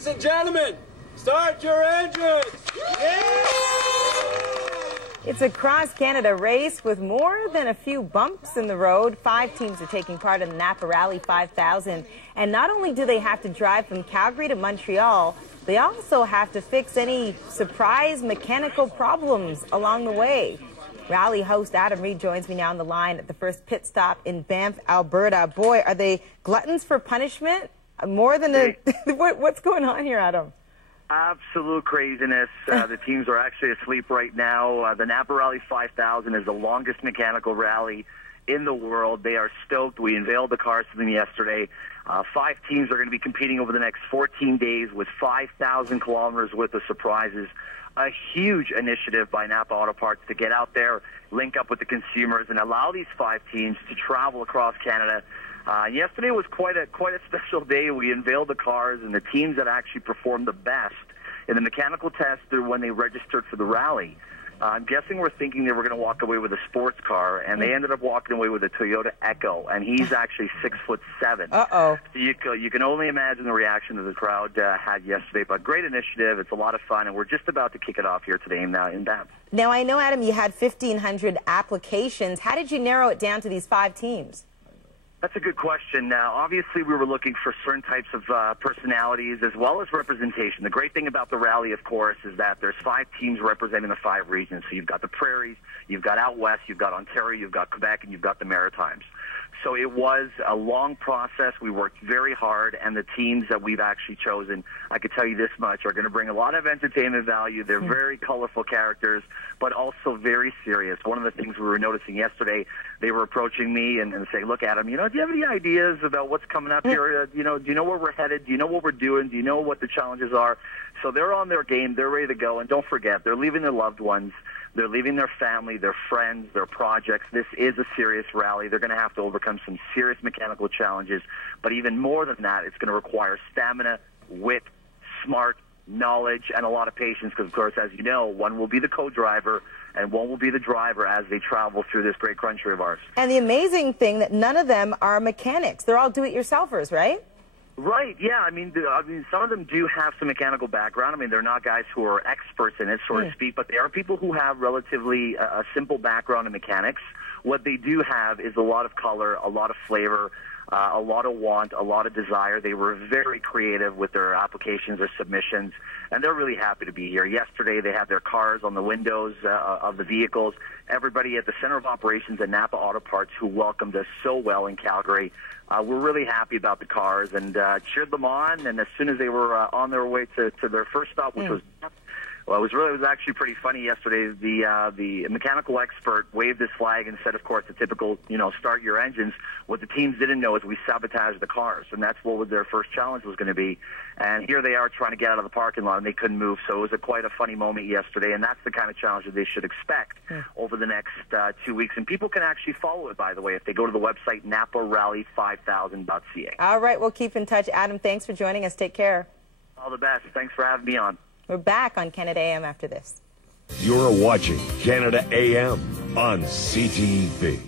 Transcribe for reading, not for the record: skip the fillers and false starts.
Ladies and gentlemen, start your engines! Yeah! It's a cross-Canada race with more than a few bumps in the road. 5 teams are taking part in the Napa Rally 5000. And not only do they have to drive from Calgary to Montreal, they also have to fix any surprise mechanical problems along the way. Rally host Adam Reid joins me now on the line at the first pit stop in Banff, Alberta. Boy, are they gluttons for punishment? More than a... What's going on here, Adam? Absolute craziness. The teams are actually asleep right now. The Napa Rally 5000 is the longest mechanical rally in the world. They are stoked. We unveiled the cars to them yesterday. 5 teams are going to be competing over the next 14 days with 5,000 kilometers worth of surprises. A huge initiative by Napa Auto Parts to get out there, link up with the consumers, and allow these 5 teams to travel across Canada. Yesterday was quite a special day. We unveiled the cars, and the teams that actually performed the best in the mechanical test are when they registered for the rally. I'm guessing we're thinking they were going to walk away with a sports car, and they ended up walking away with a Toyota Echo, and he's actually 6'7". Uh-oh. So you can only imagine the reaction that the crowd had yesterday. But great initiative. It's a lot of fun, and we're just about to kick it off here today in Banff. Now, I know, Adam, you had 1,500 applications. How did you narrow it down to these 5 teams? That's a good question. Now, obviously, we were looking for certain types of personalities as well as representation. The great thing about the rally, of course, is that there's 5 teams representing the 5 regions. So you've got the Prairies, you've got out west, you've got Ontario, you've got Quebec, and you've got the Maritimes. So it was a long process. We worked very hard, and the teams that we've actually chosen, I could tell you this much, are going to bring a lot of entertainment value. They're very colorful characters, but also very serious. One of the things we were noticing yesterday, they were approaching me and saying, look, Adam, do you have any ideas about what's coming up here? Do you know where we're headed? Do you know what we're doing? Do you know what the challenges are? So they're on their game. They're ready to go. And don't forget, they're leaving their loved ones. They're leaving their family, their friends, their projects. This is a serious rally. They're going to have to overcome some serious mechanical challenges. But even more than that, it's going to require stamina, wit, smart, knowledge, and a lot of patience because, of course, as you know, one will be the co-driver and one will be the driver as they travel through this great country of ours. And the amazing thing that none of them are mechanics. They're all do-it-yourselfers, right? Right, yeah. I mean, some of them do have some mechanical background. I mean, they're not guys who are experts in it, so to speak, but they are people who have relatively a simple background in mechanics. What they do have is a lot of color, a lot of flavor, a lot of want, a lot of desire. They were very creative with their applications, their submissions, and they're really happy to be here. Yesterday, they had their cars on the windows of the vehicles. Everybody at the Center of Operations at Napa Auto Parts who welcomed us so well in Calgary. We're really happy about the cars and cheered them on. And as soon as they were on their way to their first stop, which was... Well, it was actually pretty funny yesterday. The mechanical expert waved his flag and said, of course, the typical, start your engines. What the teams didn't know is we sabotaged the cars, and that's what their first challenge was going to be. And here they are trying to get out of the parking lot, and they couldn't move. So it was quite a funny moment yesterday, and that's the kind of challenge that they should expect over the next 2 weeks. And people can actually follow it, by the way, if they go to the website naparally5000.ca. All right, we'll keep in touch. Adam, thanks for joining us. Take care. All the best. Thanks for having me on. We're back on Canada AM after this. You're watching Canada AM on CTV.